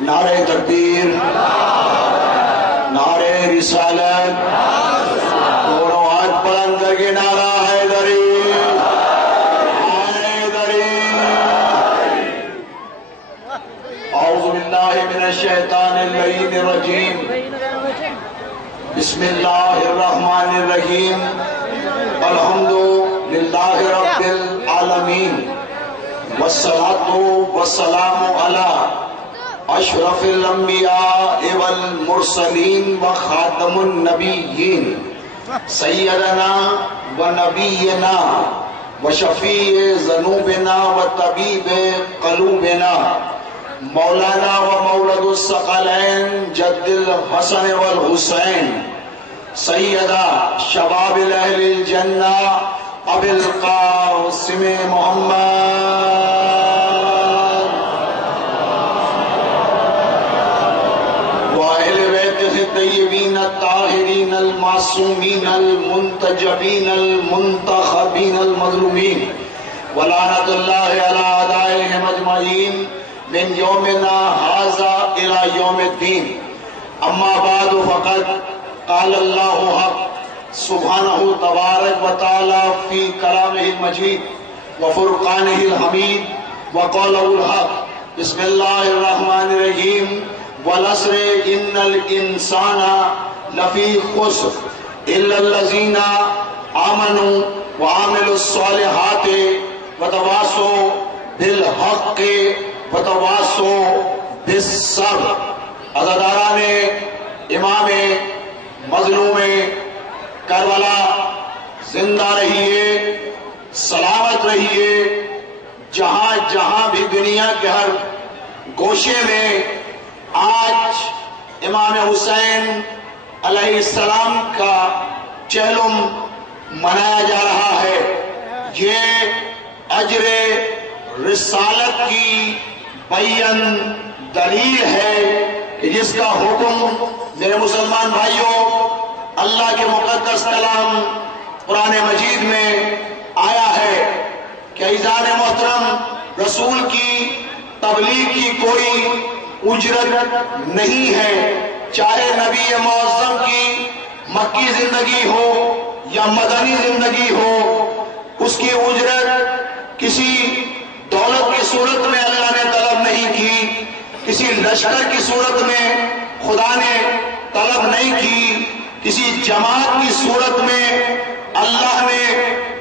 نعرہ تکبیر، نعرہ رسالت، دونوں ہاتھ بلند کر کے نعرہ حیدری، حیدری۔ اعوذ باللہ من الشیطان اللعین الرجیم، بسم اللہ الرحمن الرحیم، الحمد للہ رب العالمین، والصلاة والسلام علی اشرف الانبیاء والمرسلین وخاتم النبیین، سیدنا و نبینا و شفیع ذنوبنا و طبیب قلوبنا، مولانا و مولد الثقلین جد الحسن والحسین، سیدہ شباب اہل الجنہ ابی القاسم محمد وآل بیتہ الطیبین الطاہرین المعصومین المنتجبین المنتخبین المظلومین، ولعنت اللہ علی اعدائہم اجمعین من یومنا ھذا الی یوم الدین۔ اما بعد فقد قال اللہ حق سبحانہ تبارک و تعالی فی کلامہ المجید وفرقانہ الحمید وقولہ الحق، بسم اللہ الرحمن الرحیم، والعصر ان الانسان لفی خسر الا الذین آمنوا وعملوا الصالحات وتواصوا بالحق وتواصوا بالصبر۔ عزاداران امام مظلوم کربلا، زندہ رہیے، سلامت رہیے، جہاں جہاں بھی دنیا کے ہر گوشے میں آج امام حسین علیہ السلام کا چہلم منایا جا رہا ہے۔ یہ اجر رسالت کی بیان دلیل ہے کہ جس کا حکم میرے مسلمان بھائیوں اللہ کے مقدس کلام قرآن مجید میں آیا ہے کہ عزیزان محترم، رسول کی تبلیغ کی کوئی اجرت نہیں ہے، چاہے نبی معظم کی مکی زندگی ہو یا مدنی زندگی ہو، اس کی اجرت کسی دولت کی صورت میں اللہ نے طلب نہیں کی، کسی لشکر کی صورت میں خدا نے طلب نہیں کی، کسی جماعت کی صورت میں اللہ نے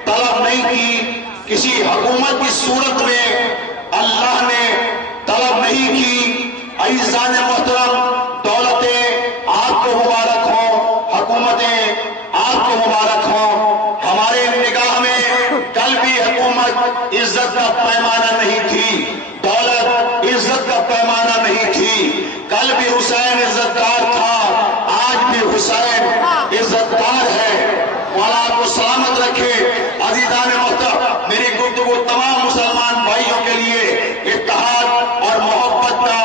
طلب نہیں کی، کسی حکومت کی صورت میں اللہ نے طلب نہیں کی۔ عزیزان محترم، دولتیں آپ کو مبارک ہوں، حکومتیں آپ کو مبارک ہوں۔ ہمارے نگاہ میں کل بھی حکومت عزت کا پیمانہ نہیں تھی، دولت عزت کا پیمانہ نہیں تھی، کل بھی حسین عزت دار تھا، آج بھی حسین عزت دار ہے۔ مولا آپ کو سلامت رکھے۔ عزیزان محترم، میری گفتگو تمام مسلمان بھائیوں کے لیے اتحاد اور محبت کا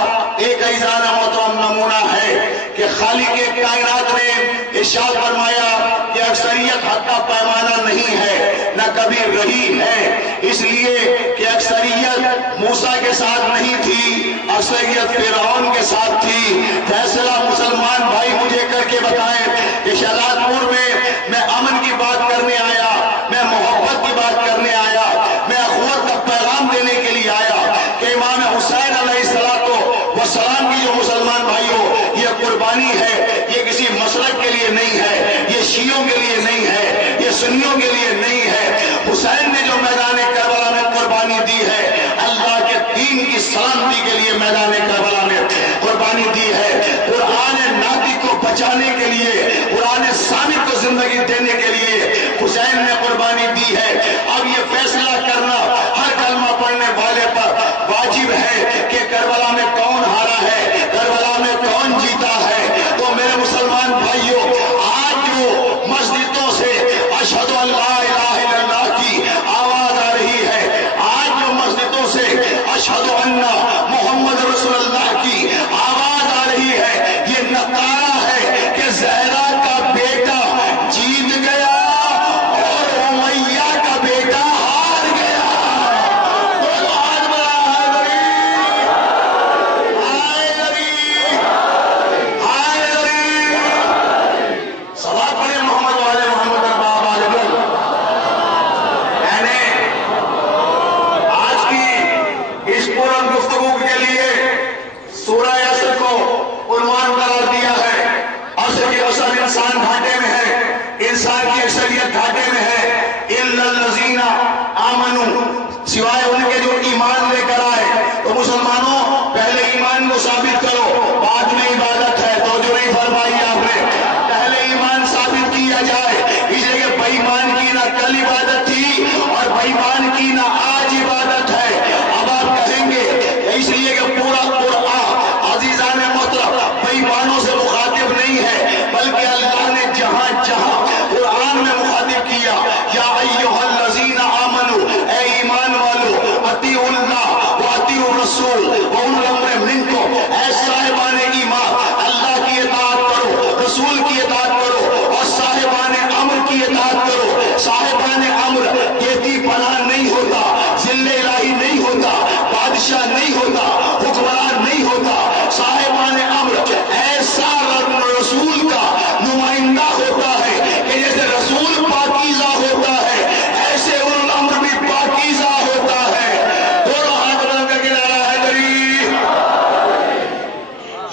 ایک عزیزان محترم نمونہ ہے کہ خالق کائنات نے ارشاد فرمایا کہ اکثریت حق کا پیمانہ نہیں ہے، نہ کبھی رہی ہے، اس لیے کہ اکثریت موسیٰ کے ساتھ نہیں تھی، اکثریت فرعون کے ساتھ تھی۔ فیصلہ مسلمان بھائی مجھے کر کے بتائیں کہ شہزاد پور میں امن کی بات کرنے آیا، میں محبت کی بات کرنے آیا، میں اخوت کا پیغام دینے کے لیے آیا کہ امام حسین علیہ السلام کی جو مسلمان بھائیوں یہ قربانی ہے، یہ کسی مسلک کے لیے نہیں ہے، یہ شیعوں کے لیے نہیں ہے، یہ سنیوں کے لیے نہیں ہے۔ حسین نے جو میدان کربلا میں قربانی دی ہے، اللہ کے دین کی سلامتی کے لیے میدان کربلا میں قربانی دی ہے، قرآن ناطق کو بچانے کے لیے، قرآن ثابت کو زندگی دینے کے لیے حسین نے قربانی دی ہے۔ اب یہ فیصلہ کرنا ہر کلمہ پڑھنے والے پر واجب ہے کہ کربلا میں کون ہارا ہے، کربلا میں کون جیتا ہے۔ تو میرے مسلمان بھائیوں، آج جو مسجدوں سے اشہد ان لا الہ الا اللہ کی آواز آ رہی ہے، آج جو مسجدوں سے اشہد ان محمد رسول اللہ کی آواز آ رہی ہے، یہ نقارہ ہے کہ زہرا کا بیٹا جیت گیا اور امیہ کا بیٹا ہار گیا۔ بولو آج بڑا حیدری، حیدری، ثابت کرو، بعد میں عبادت ہے۔ تو جو نہیں فرمائی آپ نے، پہلے ایمان ثابت کیا جائے، اس لیے کہ بے ایمان کی نہ کل عبادت تھی اور بے ایمان کی نہ آج عبادت ہے۔ اب آپ کہیں گے اس لیے کہ پورا قرآن عزیزان محترم بے ایمانوں سے مخاطب نہیں ہے، بلکہ اللہ نے جہاں جہاں قرآن میں مخاطب کیا، یا ایھا الذین آمنوا، اے ایمان والو، اطیعوا اللہ واطیعوا الرسول واولی الامر منکم، اے صاحبان ایمان اللہ کی اطاعت کرو، رسول کی اطاعت کرو اور صاحبان امر کی اطاعت کرو۔ صاحبان امر کہتی پناہ نہیں ہوتا، ذل الہی نہیں ہوتا، بادشاہ نہیں ہوتا، حکمران نہیں ہوتا۔ صاحبان امر ایسا رسول کا نمائندہ ہوتا ہے کہ جیسے رسول پاکیزہ ہوتا ہے، ایسے اولو الامر بھی پاکیزہ ہوتا ہے۔ دونوں ہاتھ بلند کر کے نعرہ حیدری۔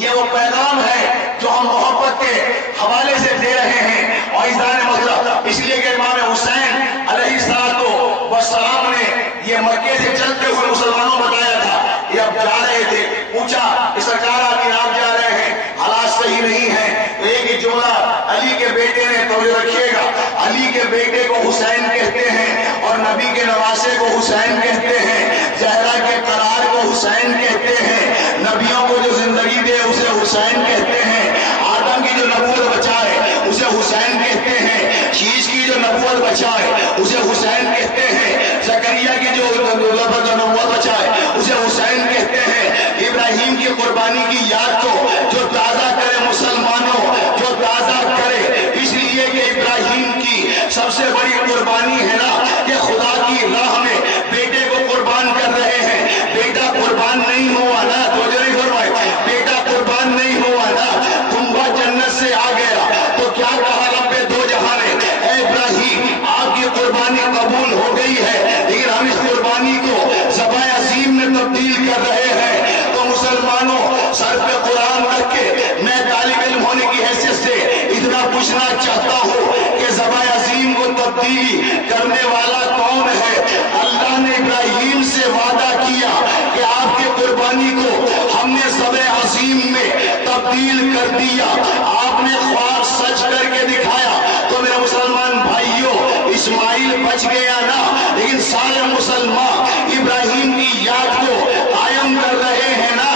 یہ وہ پیغام ہے جو ہم محبت کے حوالے سے دے رہے ہیں، اور عزیزان محترم اس لیے کہ امام حسین علیہ السلام نے یہ مکے سے چلتے ہوئے مسلمانوں کو بتایا تھا، یہ اب جا رہے تھے، پوچھا کہ سرکار آپ جا رہے ہیں، حالات صحیح نہیں ہیں، تو ایک ہی جملہ علی کے بیٹے نے، توجہ رکھیے گا، علی کے بیٹے کو حسین کہتے ہیں اور نبی کے نواسے کو حسین کہتے ہیں، زہرا کے قرار کو حسین کہتے ہیں، نبیوں کو جو زندگی دے اسے حسین کہتے ہیں، آدم کی جو نبوت بچائے اسے حسین کہتے ہیں، شیش کی جو نبوت بچائے اسے حسین کہتے ہیں، زکریا کی جو نبوت بچائے اسے حسین کہتے ہیں۔ ابراہیم کی قربانی کی یاد کو جو تازہ کرے مسلمانوں، جو تازہ کرے، اس لیے کہ ابراہیم کی سب سے بڑی قربانی ہے نا کہ خدا کی راہ میں بیٹے کو قربان کر رہے ہیں، بیٹا قربان نہیں ہوا نا، تو جو نہیں فرمائے بیٹا قربان نہیں ہوا نا، کنبا جنت سے آ گیا تو کیا کہا رب دو جہان نے، اے ابراہیم آپ کی قربانی قبول ہو گئی ہے، لیکن ہم اس قربانی کو ذبح عظیم میں تبدیل کر رہے ہیں۔ تو مسلمانوں سر پہ قرآن رکھ کے میں طالب علم ہونے کی حیثیت سے اتنا پوچھنا چاہتا ہوں کہ ذبح عظیم کو تبدیلی کرنے والا کون ہے؟ اللہ نے ابراہیم سے وعدہ کیا کہ آپ کی قربانی کو ہم نے ذبح عظیم میں تبدیل کر دیا، آپ نے خواب سچ کر کے دکھایا۔ تو میرے مسلمان بھائیوں اسماعیل بچ گیا نا، لیکن سارے مسلمان ابراہیم کی یاد کو قائم کر رہے ہیں نا،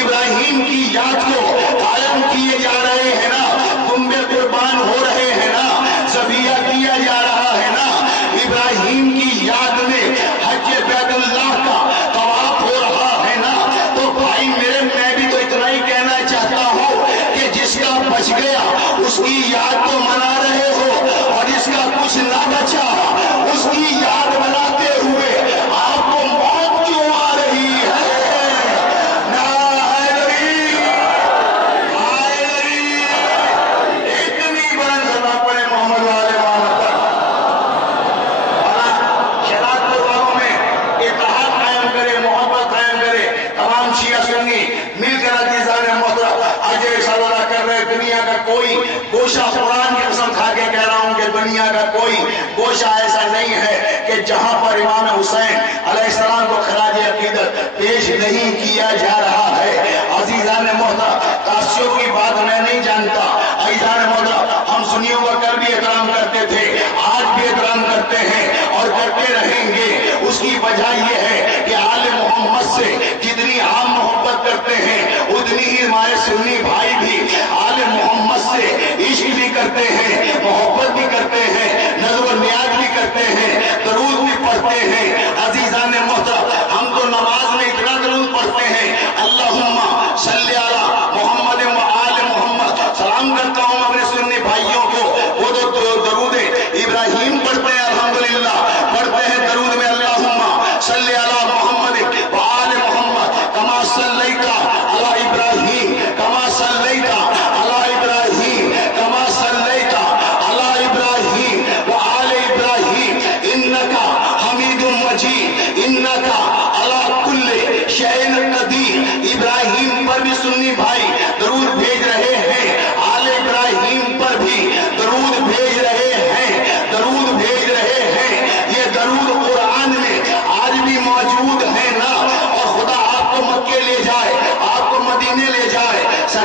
ابراہیم کی یاد کو قائم کیے جا رہے ہیں نا، کنبے قربان ہو رہے ہیں نا، ذبیحہ کیا جا رہا ہے نا، ابراہیم کی یاد میں حج بیت اللہ کا طواف ہو رہا ہے نا۔ تو بھائی میرے میں بھی تو اتنا ہی کہنا چاہتا ہوں کہ جس کا بچ گیا اس کی یاد تو منا رہے ہو، اور جس کا کچھ نہ بچا اس کی یاد مناتے ہوئے آپ کو موت کیوں آ رہی ہے؟ نعرہ حیدری، حیدری، اتنی بلند صدا پڑے محمد والے محمد پر۔ شہادت والوں میں اتحاد قائم کرے، محبت قائم کرے، تمام شیعہ سنی مل کر عزیزان محترم اجر صدقہ کر رہے۔ دنیا کا کوئی گوشہ، قرآن کی قسم کھا کے کہہ رہا ہوں کہ دنیا کا کوئی گوشہ ایسا نہیں ہے کہ جہاں پر امام حسین علیہ السلام کو خراج عقیدت پیش نہیں کیا جا رہا ہے۔ عزیزان محترم قاسیوں کی بات میں نہیں جانتا، عزیزان محترم ہم سنیوں کا کل بھی احترام کرتے تھے، آج بھی احترام کرتے ہیں اور کرتے رہیں گے۔ اس کی وجہ یہ ہے کہ آل محمد سے جتنی عام محبت کرتے ہیں اتنی ہی ہمارے سنی بھائی بھی آل محمد سے عشق بھی کرتے ہیں، محبت بھی کرتے ہیں، نظر و نیاز بھی کرتے ہیں، درود بھی پڑھتے ہیں۔ عزیزان محترم ہم تو نماز میں اتنا درود پڑھتے ہیں، اللہم صلی علی محمد و آل محمد۔ سلام کرتا ہوں اپنے سنی بھائیوں کو، وہ تو درود ابراہیم پڑھتے ہیں، الحمدللہ پڑھتے ہیں درود میں اللہم صلی علی محمد و آل محمد کما صلیت علی ابراہیم کما صلیت علی ابراہیم کما صلیت علی ابراہیم و آل ابراہیم انکا حمید مجید انکا علی کل شیء قدیر۔ ابراہیم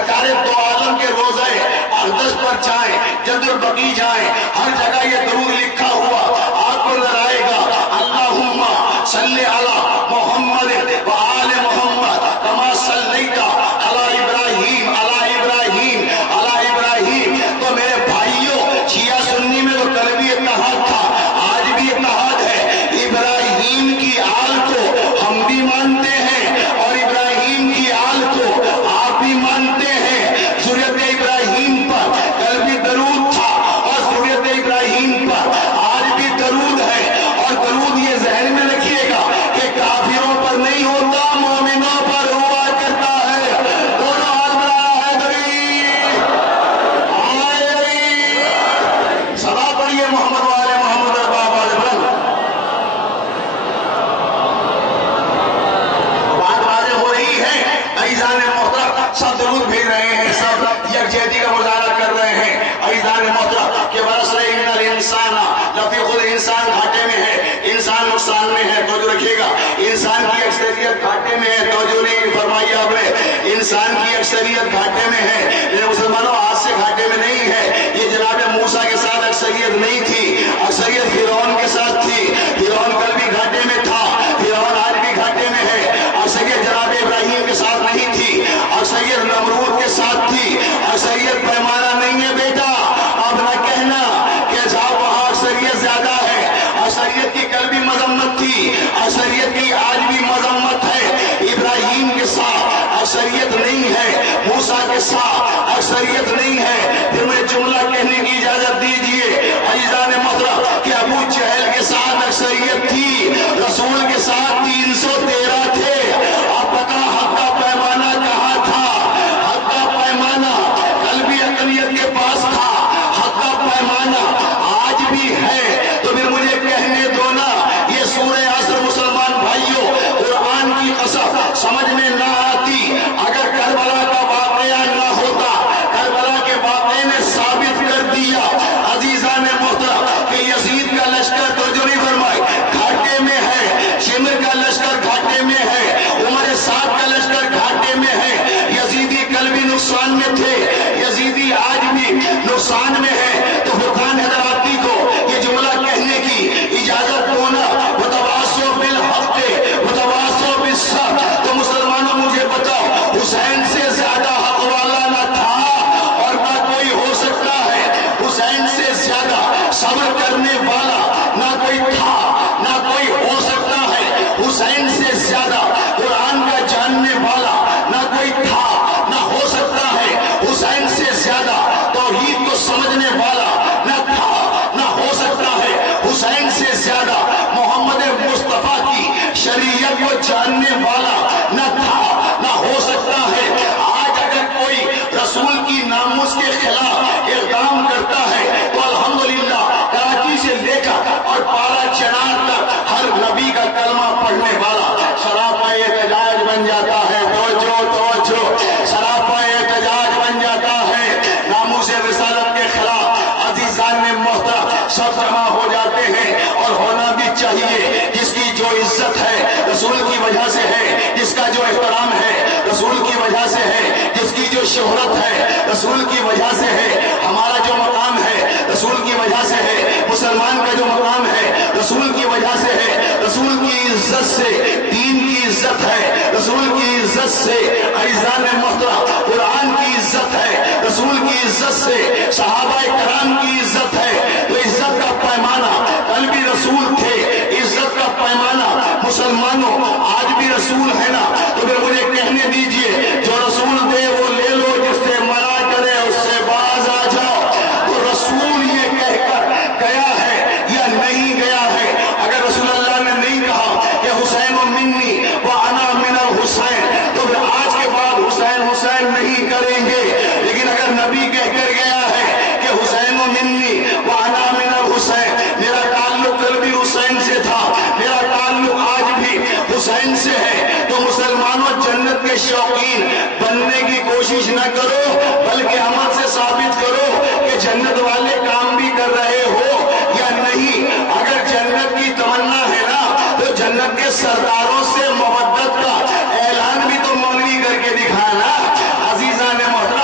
سرکار دو عالم کے روزے اقدس پر جائیں، جد البقیع جائیں، ہر جگہ یہ درود لکھا ہوا آپ کو نظر آئے گا، اللہم صلی علی محمد و آل محمد کما صلیت علی ابراہیم علی ابراہیم علی ابراہیم۔ تو میرے بھائیوں، شیعہ سنی میں تو کل بھی اتحاد تھا، آج بھی اتحاد ہے۔ ابراہیم کی آل کو ہم بھی مانتے ہیں اور ابراہیم کی آل کو آپ بھی مانتے ہیں۔ ذریت ابراہیم پر کل بھی درود تھا اور ذریت ابراہیم پر آج بھی درود ہے، اور درود یہ ذہن میں رکھیے گا کہ کافروں پر نہیں ہوتا، مومنوں پر ہوا کرتا ہے۔ دونوں ہاتھ بڑھایا ہے غریب آئے غریب، صدا پڑھیے محمد والے محمد ارباب والے بلند۔ بات واضح ہو رہی ہے، عزیزان محترم سب درود بھیج رہے ہیں، سب یکجہتی کا مظاہرہ کر رہے ہیں۔ عزیزان محترم کہ برس رہی من الانسان لفی خود، انسان گھاٹے میں ہے، انسان نقصان میں ہے، توجہ رکھیے گا۔ انسان کی اکثریت گھاٹے میں ہے، توجہ نہیں فرمائی آپ نے، انسان کی اکثریت گھاٹے میں ہے، لیکن مسلمانوں آج سے گھاٹے میں نہیں ہے۔ یہ جناب موسیٰ کے ساتھ اکثریت نہیں تھی، اکثریت فرعون کے ساتھ تھی۔ فرعون کل بھی گھاٹے میں تھا، فرعون آج بھی گھاٹے میں ہے۔ اکثریت جناب ابراہیم کے ساتھ نہیں تھی، اکثریت نمرود کے ساتھ تھی۔ اکثریت پیمانہ نہیں ہے بیٹا، اب نہ کہنا کہ جاؤ وہاں اکثریت زیادہ ہے۔ اکثریت کی کل بھی مذمت تھی، اکثریت کی آج بھی مذمت ہے۔ ابراہیم کے ساتھ اکثریت نہیں ہے، موسیٰ کے ساتھ اکثریت نہیں ہے۔ پھر میں جملہ کہنے کی اجازت دیجئے عزیزان محترم کہ ابو جہل کے ساتھ اکثریت تھی، رسول کے ساتھ 313 تھے۔ اب بتا حق کا پیمانہ کہاں تھا؟ حق کا پیمانہ کل بھی اقلیت کے پاس تھا، حق کا پیمانہ آج بھی ہے۔ تو پھر مجھے کہنے دو نا، یہ سورہ عصر مسلمان بھائیوں قرآن کی قسم سمجھ میں نہ آتی اگر کربلا کا واقعہ نہ ہوتا۔ کربلا کے واقعے نے ثابت کر دیا عزیزان محترم کہ یزید کا لشکر توجہ نہیں فرمائی گھاٹے میں ہے، شمر کا لشکر گھاٹے میں ہے، عمر سعد کا لشکر گھاٹے میں ہے۔ یزیدی کل بھی نقصان میں تھے، یزیدی آج بھی نقصان میں ہے۔ تو فرقان حیدرآبادی کو یہ جملہ کہنے کی اجازت دو نا، متواصل بالحق متواصل بالصبر۔ تو مسلمانوں مجھے بتاؤ، حسین سے زیادہ حق والا نہ تھا اور نہ کوئی ہو سکتا ہے، حسین سے زیادہ صبر کرنے والا نہ کوئی تھا نہ کوئی ہو سکتا ہے، حسین سے زیادہ قرآن کا جاننے والا نہ کوئی تھا نہ ہو سکتا ہے، حسین سے زیادہ توحید کو سمجھنے والا نہ تھا نہ ہو سکتا ہے، حسین سے زیادہ محمد مصطفیٰ کی شریعت کو جاننے والا نہ تھا نہ ہو سکتا ہے۔ آج اگر کوئی رسول کی ناموس کے خلاف اقدام کرتا ہے تو الحمدللہ کراچی سے لے کر اور پارا چنار تک ہر نبی کا کلمہ پڑھنے والا سراپا احتجاج بن جاتا ہے۔ توجہ سراپا احتجاج بن جاتا ہے۔ ناموس رسالت کے خلاف عزیزان محترم سب جمع ہو جاتے ہیں، اور ہونا بھی چاہیے۔ جس کی جو عزت ہے رسول کی وجہ سے ہے، جس کا جو احترام ہے رسول کی وجہ سے ہے، جس کی جو شہرت ہے رسول کی وجہ سے ہے، ہمارا جو مقام ہے رسول کی وجہ سے ہے، مسلمان کا جو مقام ہے رسول کی وجہ سے ہے۔ رسول کی عزت سے دین کی عزت ہے، رسول کی عزت سے عزیزان محترم قرآن کی عزت ہے، رسول کی عزت سے صحابہ کرام کی عزت ہے۔ تو عزت کا پیمانہ کل بھی رسول تھے، عزت کا پیمانہ مسلمانوں آج بھی رسول ہے نا۔ تو پھر مجھے کہنے دیجئے جو رسول دے وہ لے لو، جس سے منع کرے اس سے باز آ جاؤ۔ تو رسول یہ کہہ کر گیا ہے یا نہیں گیا ہے؟ اگر رسول اللہ نے نہیں کہا کہ حسین منی وانا من الحسین، تو پھر آج کے بعد حسین حسین نہیں کریں گے۔ لیکن اگر نبی کہہ کر گیا ہے کہ حسین منی وانا من الحسین، میرا تعلق کل بھی حسین سے تھا، میرا تعلق آج بھی حسین سے ہے، تو مسلمانوں جنت کے شوقین بننے کی کوشش نہ کرو، بلکہ عمل سے ثابت کرو کہ جنت والے کام بھی کر رہے ہو یا نہیں۔ اگر جنت کی تمنا ہے نا تو جنت کے سرداروں سے محبت کا اعلان بھی تو مولوی کر کے دکھانا۔ عزیزان محترم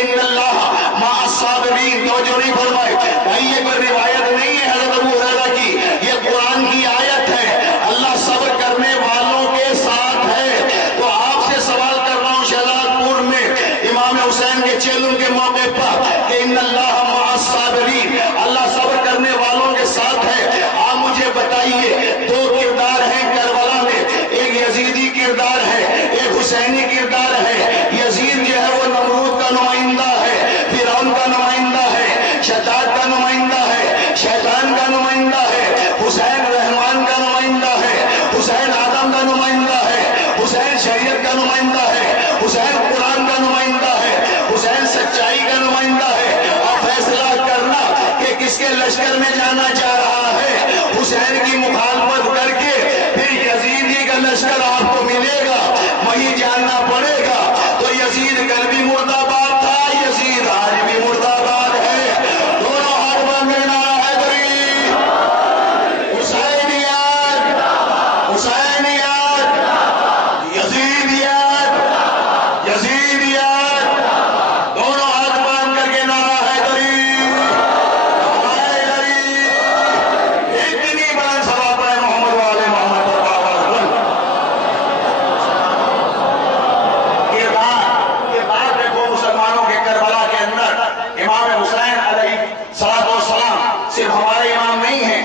کہ ان اللہ مع الصابرین. توجہ نہیں فرمائے بھائی، یہ کوئی روایت نہیں ہے حضرت ابو ہریرہ کی، یہ قرآن کی آیت ہے. اللہ صبر کرنے والوں کے ساتھ ہے. تو آپ سے سوال کر رہا ہوں شہزاد پور میں امام حسین کے چیلم کے موقع پر کہ ان اللہ مع الصابرین، اللہ صبر کرنے والوں کے ساتھ ہے. آپ مجھے بتائیے دو کردار ہیں کربلا میں، ایک یزیدی کردار ہے، ایک حسینی کردار ہے. یزید جو ہے وہ نمرود کا نمائندہ ہے، فرعون کا نمائندہ ہے، شیطان کا نمائندہ ہے، شیطان کا نمائندہ ہے. حسین رحمان کا نمائندہ ہے، حسین آدم کا نمائندہ ہے، حسین شریعت کا نمائندہ ہے، حسین قرآن کا نمائندہ ہے، حسین سچائی کا نمائندہ ہے. اور فیصلہ کرنا کہ کس کے لشکر میں جانا چاہ رہا ہے. حسین کی مخالفت کر کے پھر یزیدی کا لشکر آپ کو ملے گا، وہیں جاننا پڑے گا. تو یزید کل بھی مرد آباد تھا، یزید آج بھی مرد آباد ہے. دونوں ہاتھ باندھ کے نعرہ حیدری، حسینیت، حسینیت، یزیدیت، یزیدیت. دونوں ہاتھ باندھ کر کے نعرہ حیدری، حیدری. اتنی بلند سبا پڑے محمد والے محمد پر آواز بلند. کردار دیکھو مسلمانوں کے کربلا کے اندر. امام حسین علیہ السلام صرف ہمارے امام نہیں ہیں،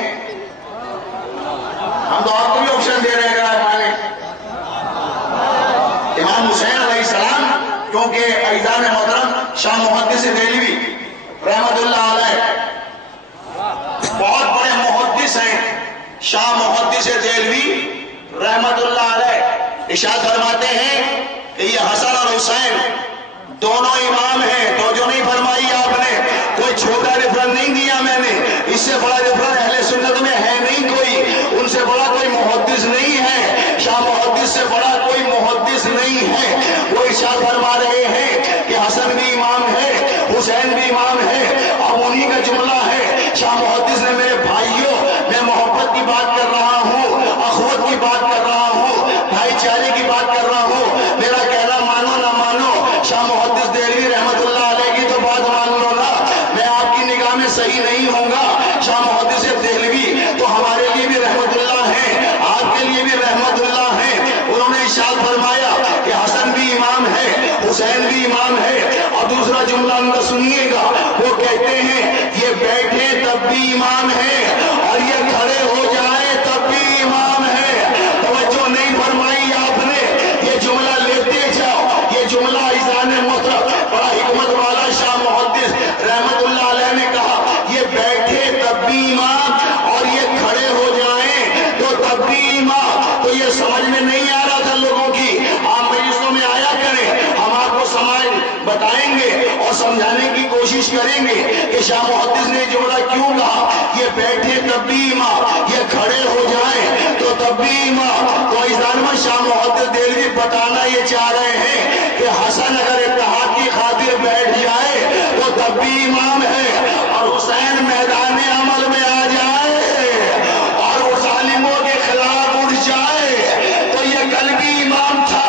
ہم تو آپ کو بھی آپشن دے رہے ہیں ہمارے امام حسین علیہ السلام، کیونکہ ایزان محترم شاہ محدث دہلوی رحمت اللہ علیہ بہت بڑے محدث ہیں. شاہ محدث دہلوی رحمت اللہ علیہ ارشاد فرماتے ہیں کہ یہ حسن اور حسین دونوں امام ہیں. توجہ نہیں فرمائی آپ نے، کوئی چھوٹا ریفرنس نہیں دیا میں نے. اس سے بڑا ریفرنس اہل سنت میں ہے نہیں کوئی، ان سے بڑا کوئی محدث نہیں ہے، شاہ محدث سے بڑا کوئی محدث نہیں ہے. وہ ارشاد فرما رہے ہیں کہ حسن بھی امام ہے، حسین بھی امام ہے. اب انہی کا جملہ ہے. شاہ محدث نے میرے بھائیوں، میں محبت کی بات کر رہا ہوں، اخوت کی بات کر رہا ہوں، بھائی چارے کی بات کر رہا ہوں. میرا کہنا مانو نہ مانو، شاہ محدث دہلوی رحمت اللہ علیہ کی تو بات مان لو نا. میں آپ کی نگاہ میں صحیح نہیں ہوں گا. شاہ محدث دہلوی تو ہمارے لیے بھی رحمت اللہ ہے، آپ کے لیے بھی رحمت اللہ ہے. انہوں نے ارشاد فرمایا کہ حسن بھی امام ہے، حسین بھی امام ہے. اور دوسرا جملہ ان کا سنیے گا، وہ کہتے ہیں یہ بیٹھے تب بھی امام ہے اور یہ کھڑے ہو جائے تب بھی امام ہے. توجہ نہیں فرمائی آپ نے. یہ جملہ لیتے جاؤ، یہ جملہ ایزان محترم بڑا حکمت والا شاہ محدث رحمت اللہ علیہ نے کہا یہ بیٹھے تب بھی امام اور یہ کھڑے ہو جائیں تو تب بھی امام. تو یہ سمجھ میں نہیں آ رہا تھا لوگوں کی. آپ مجلسوں میں آیا کریں، ہم آپ کو سمجھ بتائیں گے اور سمجھانے کی کوشش کریں گے کہ شاہ محدث نے جملہ کیوں کہا یہ بیٹھے تب بھی امام، یہ کھڑے ہو جائیں تو تب بھی امام. تو ایزان میں شاہ محدث دہلوی بتانا یہ چاہ رہے ہیں کہ حسن اگر اتحاد کی خاطر بیٹھ جائے تو تب بھی امام ہے، اور حسین میدان عمل میں آ جائے اور وہ ظالموں کے خلاف اٹھ جائے تو یہ کل بھی امام تھا،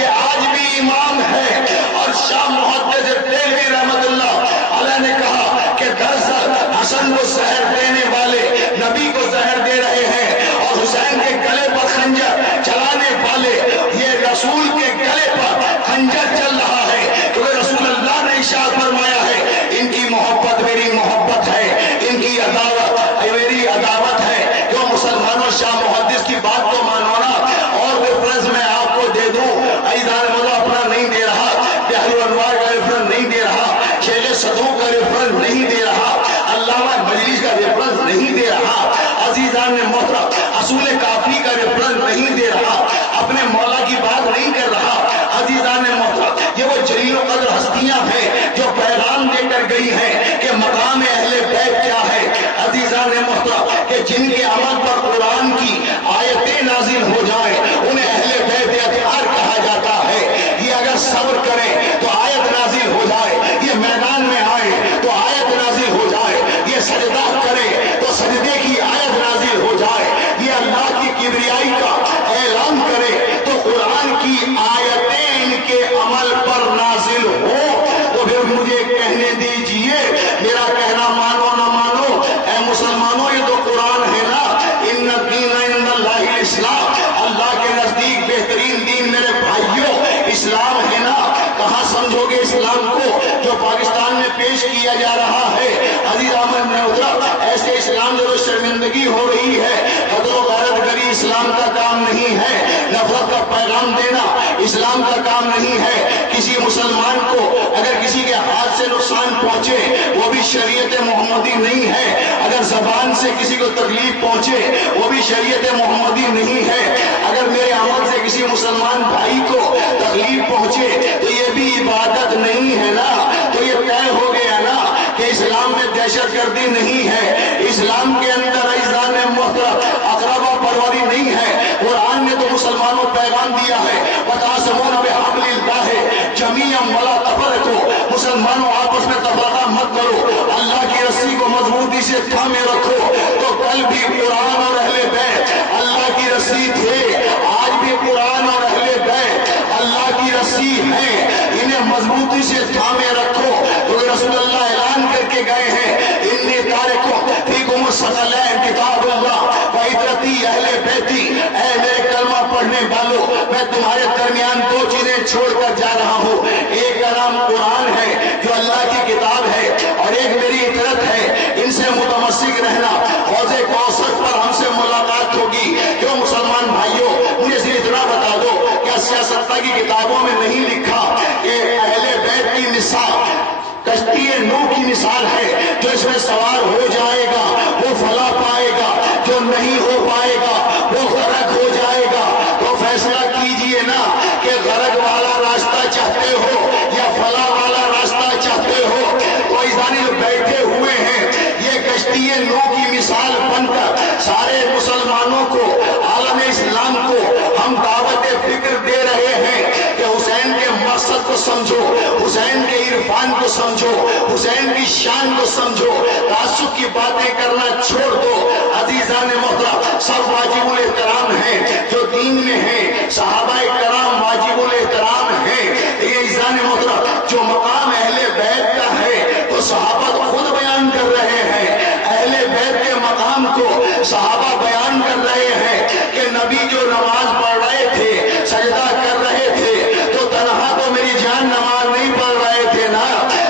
یہ آج بھی امام ہے. اور شاہ محدث دہلوی رحمت اللہ علیہ نے کہا کہ دراصل حسن کو زہر دینے والے نبی کو زہر دے رہے ہیں اور حسین کے گلے پر خنجر چلانے والے یہ رسول کے گلے پر خنجر چل رہا ہے. کیونکہ رسول اللہ نے ارشاد فرمایا ہے ان کی محبت میری محبت ہے، ان کی عداوت میری عداوت ہے. جو مسلمانوں شاہ محدث کی بات کو مانونا. اور ریفرنس میں آپ کو دے دوں، ایزان مولا اپنا نہیں دے رہا، بحر الانوار کا ریفرنس نہیں دے رہا، شیخ صدوق کا ریفرنس نہیں دے رہا، علامہ مجلس کا ریفرنس نہیں دے رہا، عزیزان محترم اصول کافی کا ریفرنس نہیں دے رہا، اپنے مولا کی بات نہیں کر رہا. عزیزان محترم یہ وہ جلیل و قدر ہستیاں ہیں جو پیغام دے کر گئی ہیں کہ مقام اہل بیت کیا ہے. عزیزان محترم کہ جن کے عمل پر قرآن کی آیتیں نازل ہو جائیں انہیں اہل بیت اطہار کہا جاتا ہے. یہ اگر صبر کریں تو آیت نازل ہو جائے، یہ میدان میں آئے تو آیت نازل ہو جائے، یہ سجدہ کرے تو سجدے کی آیت نازل ہو جائے، یہ اللہ کی کبریائی کا اعلان کرے تو قرآن کی آیتیں ان کے عمل پر نازل ہو. پیش کیا جا رہا ہے۔ عزیز احمد محترم، ایسے اسلام جو شرمندگی ہو رہی ہے، قتل و غارت گری اسلام کا کام نہیں ہے، نفرت کا پیغام دینا اسلام کا کام نہیں ہے۔ کسی مسلمان کو اگر کسی کے ہاتھ سے نقصان پہنچے وہ بھی شریعت محمدی نہیں ہے، اگر زبان سے کسی کو تکلیف پہنچے وہ بھی شریعت محمدی نہیں ہے، اگر میرے عمل سے کسی مسلمان بھائی کو تکلیف پہنچے تو یہ بھی عبادت نہیں ہے نا۔ تو یہ طے ہو گیا نا کہ اسلام میں دہشت گردی نہیں ہے، اسلام کے اندر عزیزان محترم اقربا پروری نہیں ہے۔ قرآن نے تو مسلمانوں کو پیغام دیا ہے وَتَعْتَصِمُونَ بِحَبْلِ اللَّهِ جَمِيعًا وَلَا تَفَرَّقُوا، مسلمانوں آپس میں تفرقہ مت کرو، اللہ کی رسی کو مضبوطی سے تھامے رکھو۔ تو کل بھی قرآن اور اہل بیت اللہ کی رسی تھے، آج بھی قرآن اور اہل بیت اللہ کی رسی ہے، انہیں مضبوطی سے تھامے رکھو۔ تو رسول اللہ اعلان کر کے گئے ہیں انی تارکم فیکم الثقلین کتاب اللہ وعترتی اہل بیتی، اے میرے کلمہ پڑھنے والوں، میں تمہارے درمیان دو چیزیں چھوڑ کر جا رہا ہوں، ایک کا نام قرآن ہے جو اللہ کی کتاب ہے، اور ایک میری عطرت ہے، ان سے متمسک رہنا۔ حوض کوثر پر ہم سے ملاقات ہوگی۔ کیوں مسلمان بھائیوں، مجھے صرف اتنا بتا دو، کیا سیاستہ کی کتابوں میں نہیں لکھا کہ اہل بیت کی مثال کشتی نوح کی مثال ہے، جو اس میں سوار ہو جائے گا وہ فلاح پائے گا، جو نہیں ہو پائے گا وہ غرق ہو جائے گا۔ تو فیصلہ کیجئے نا کہ غرق والا راستہ چاہتے ہو یا فلاح والا راستہ چاہتے ہو۔ تو ایسانی جو بیٹھے ہوئے ہیں یہ کشتی نوح کی مثال بن کر سارے مسلمانوں کو، عالم اسلام کو ہم دعوت فکر دے رہے ہیں کہ حسین کے مقصد کو سمجھو، حسین کے عرفان کو سمجھو، حسین کی شان کو سمجھو، تعصب کی باتیں کرنا چھوڑ دو۔ عزیزان محترم، سب واجب الاحترام ہیں جو دین میں ہیں، صحابہ کرام واجب الاحترام ہیں۔ یہ عزیزان محترم جو مقام اہل بیت کا ہے تو صحابہ خود بیان کر رہے ہیں، اہل بیت کے مقام کو صحابہ بیان کر رہے ہیں کہ نبی جو نماز پڑھ رہے تھے، سجدہ کر رہے تھے، تو تنہا تو میری جان نماز نہیں پڑھ رہے تھے نا،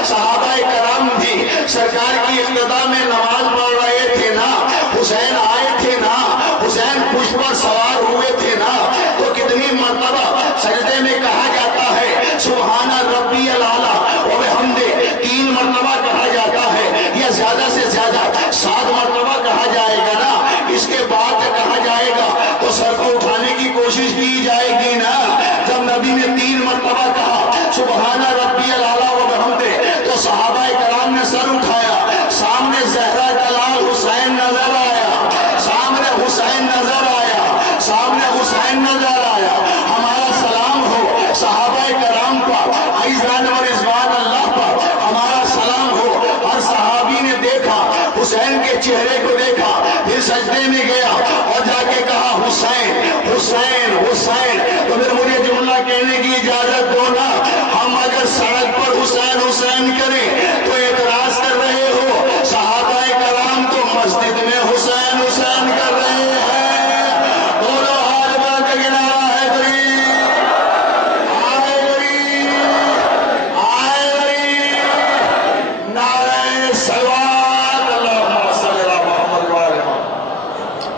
صحابہ کرام بھی سرکار کی اقتداء میں نماز پڑھ رہے تھے نا، حسین آئے تھے نا، حسین پشت پر سوار ہوئے تھے نا۔ تو کتنی مرتبہ سجدے میں کہا جاتا ہے سبحان ربی الاعلیٰ وبحمدہ، 3 مرتبہ کہا جاتا ہے یا زیادہ سے زیادہ 7 مرتبہ کہا جائے گا نا۔ اس کے بعد کہا جائے گا تو سر کو اٹھانے کی کوشش کی جائے گی نا۔ جب نبی نے 3 مرتبہ کہا سبحان ربی الاعلیٰ وبحمدہ تو صحابہ کرام نے سر اٹھایا، سامنے زہرا جلال حسین نظر آیا، سامنے حسین نظر آیا، سامنے حسین نظر آیا۔ ہمارا سلام ہو صحابہ کرام پر، عزیزان و رضوان اللہ پر ہمارا سلام ہو۔ ہر صحابی نے دیکھا حسین کے چہرے کو، دیکھا پھر سجدے میں گیا اور جا کے کہا حسین حسین حسین۔ تو پھر مجھے جملہ کہنے کی اجازت دو نا، ہم اگر سڑک پر حسین حسین کریں تو اعتراض کر رہے ہو، صحابہ کرام تو مسجد میں حسین حسین کر رہے ہیں۔ بولو ہاتھ بڑھ کے گنارا ہے غریب، آئے غریب، آئے غریب، نعرہ صلوات اللہم صلی اللہ محمد وآلہ محمد۔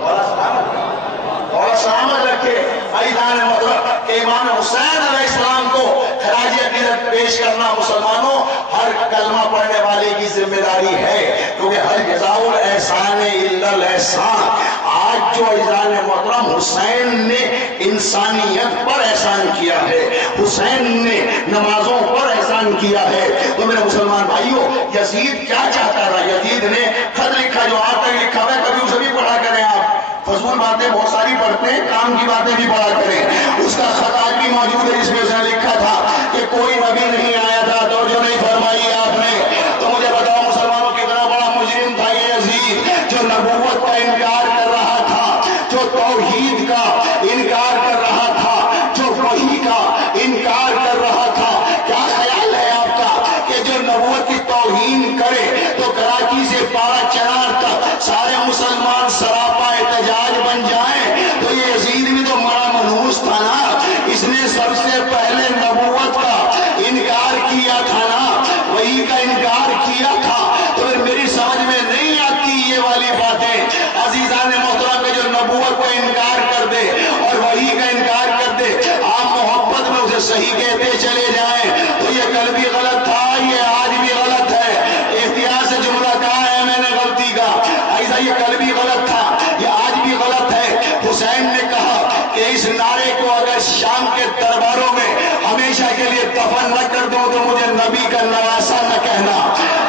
اور سلامت رکھے عزیزان محترم کہ امام حسین علیہ السلام کو خراج عقیدت پیش کرنا مسلمانوں ہر کلمہ پڑھنے والے کی ذمہ داری ہے، کیونکہ ہر جزاء الاحسان الا الاحسان۔ آج جو عزیزان محترم حسین نے انسانیت پر احسان کیا ہے، حسین نے نمازوں پر احسان کیا ہے، تو میرے مسلمان بھائیوں یزید کیا چاہتا رہا؟ یزید نے خط لکھا جو آج تک لکھا ہے، کبھی اسے بھی پڑھا کریں آپ، فضول باتیں بہت ساری پڑھتے ہیں، کام کی باتیں بھی پڑھا کریں۔ اس کا خط آج بھی موجود ہے جس میں اس نے لکھا تھا کہ کوئی نبی نہیں آیا تھا، تو جو نہیں فرمائی آپ نے۔ تو مجھے بتاؤ مسلمانوں کتنا بڑا مجرم تھا یہ یزید، جو نبوت کا انکار کر رہا تھا، جو توحید کا انکار کر رہا تھا، جو وحی کا انکار کر رہا تھا۔ کیا خیال ہے آپ کا کہ جو نبوت کی توہین کرے تو کراچی سے پارا چنار تک سارے مسلمان سراپا احتجاج بن جائیں؟ تو یہ یزید بھی تو مرا منحوس تھا نا، اس نے سب سے پہلے نبوت کا انکار کیا تھا تو پھر میری سمجھ میں نہیں آتی یہ والی باتیں. عزیزان محترم کے جو نبوت کو انکار کر دے اور وحی کا انکار کر دے، آپ محبت میں اسے صحیح کہتے چلے جائیں تو یہ کل بھی غلط تھا، یہ آج بھی غلط ہے. احتیاط سے جملہ کہا ہے میں نے غلطی کا، ایسا یہ کل بھی غلط تھا، یہ آج بھی غلط ہے. حسین نے کہا کہ اس نعرے کو اگر شام کے درباروں میں ہمیشہ کے لیے دفن نہ کر دو تو مجھے نبی کا نواسا نہ کہنا،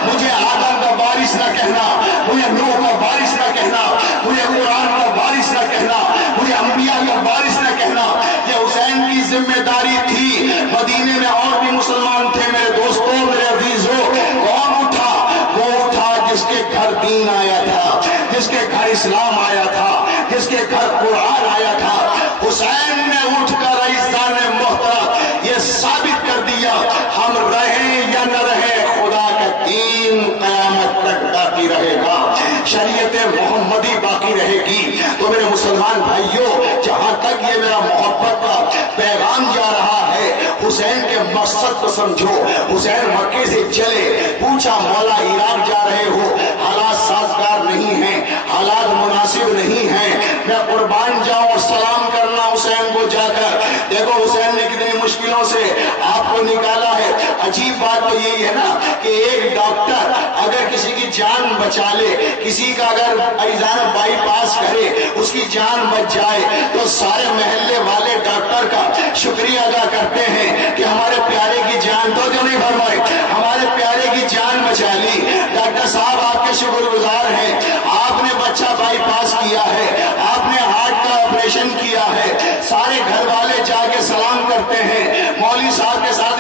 مجھے آدم کا وارث نہ کہنا، مجھے نوح کا وارث نہ کہنا، مجھے قرآن کا وارث نہ کہنا، مجھے انبیاء کا وارث نہ کہنا. یہ حسین کی ذمہ داری تھی. مدینے میں اور بھی مسلمان تھے میرے دوستوں، میرے عزیزوں. کون اٹھا؟ وہ اٹھا جس کے گھر دین آیا تھا، جس کے گھر اسلام آیا تھا، جس کے گھر قرآن آیا تھا. حسین نے اٹھ کر عزیزان محترم یہ ثابت کر دیا ہم رہیں یا نہ رہیں خدا کا دین قیامت تک باقی رہے گا، شریعت محمدی باقی رہے گی. تو میرے مسلمان بھائیوں، جہاں تک یہ میرا محبت کا پیغام جا رہا ہے، حسین کے مقصد کو سمجھو. حسین مکے سے چلے، پوچھا مولا عراق جا رہے ہو، حالات سازگار نہیں ہیں، حالات مناسب نہیں ہیں، میں قربان جاؤں اور سلام کرنا حسین کو جا کر. دیکھو حسین نے کتنی مشکلوں سے آپ کو نکالا ہے. عجیب بات تو یہی ہے نا کہ ایک ڈاکٹر اگر کسی کی جان بچا لے، کسی کا اگر عزیزان بائی پاس کرے، اس کی جان بچ جائے تو سارے محلے والے ڈاکٹر کا شکریہ ادا کرتے ہیں کہ ہمارے پیارے کی جان تو جو نہیں فرمائی، ہمارے پیارے کی جان بچا لی. ڈاکٹر صاحب آپ کے شکر گزار ہیں، آپ نے بچہ بائی پاس کیا ہے، آپ نے ہارٹ کا آپریشن کیا ہے. سارے گھر والے جا کے سلام کرتے ہیں، مولوی صاحب کے ساتھ